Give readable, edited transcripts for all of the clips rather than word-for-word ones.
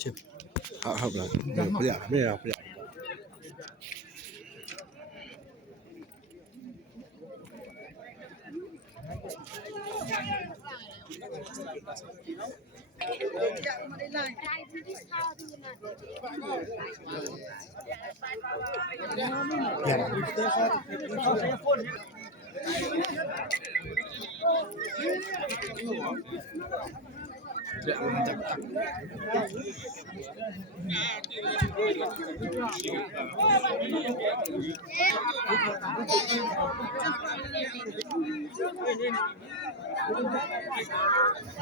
Chip. Hợp là bây giờ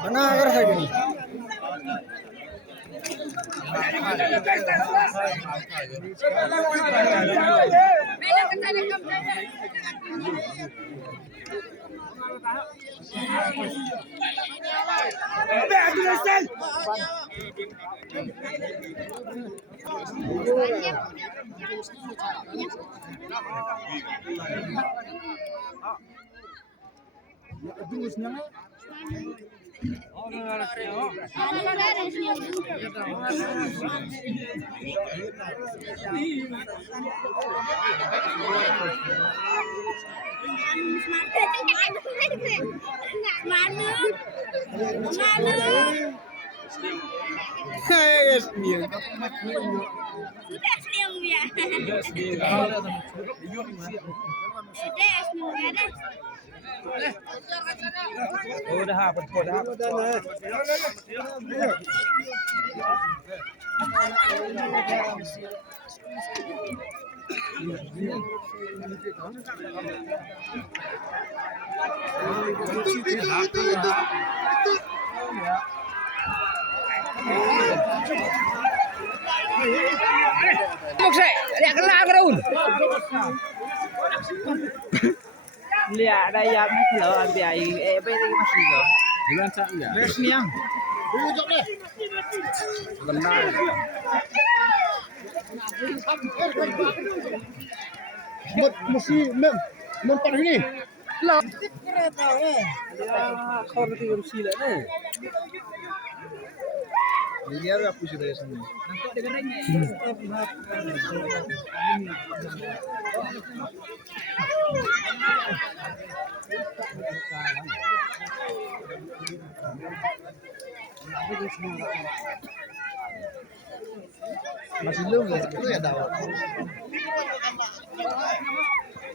mana agar saya gini. Udah lihat ada yang kalau biar masih loh. Bulan sak ya. Wes niang. Bujuk deh. Benar. Mesti mempan ini. Lah. Kereta ya, kau nanti urus sila nih. Ini ada aku sudah sini. Masih belum itu ya tahu.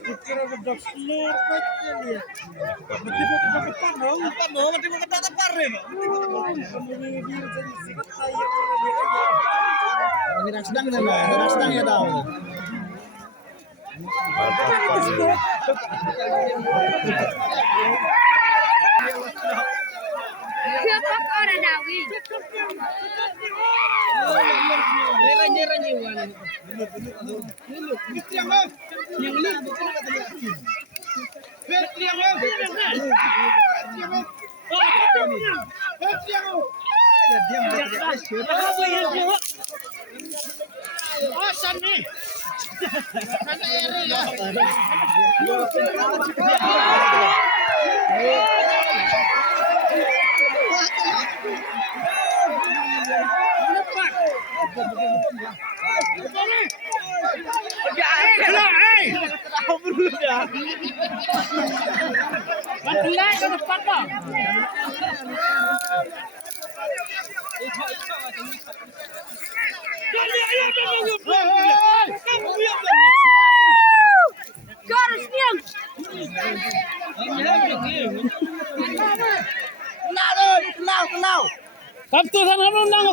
Kira bedak lepet dia. Begitu depan dong, nanti mau kata pare. Ini sedang ya tahu. Siapa orang Dawi? Nyerah-nyerah. Kenal. Kamu tuh sana nang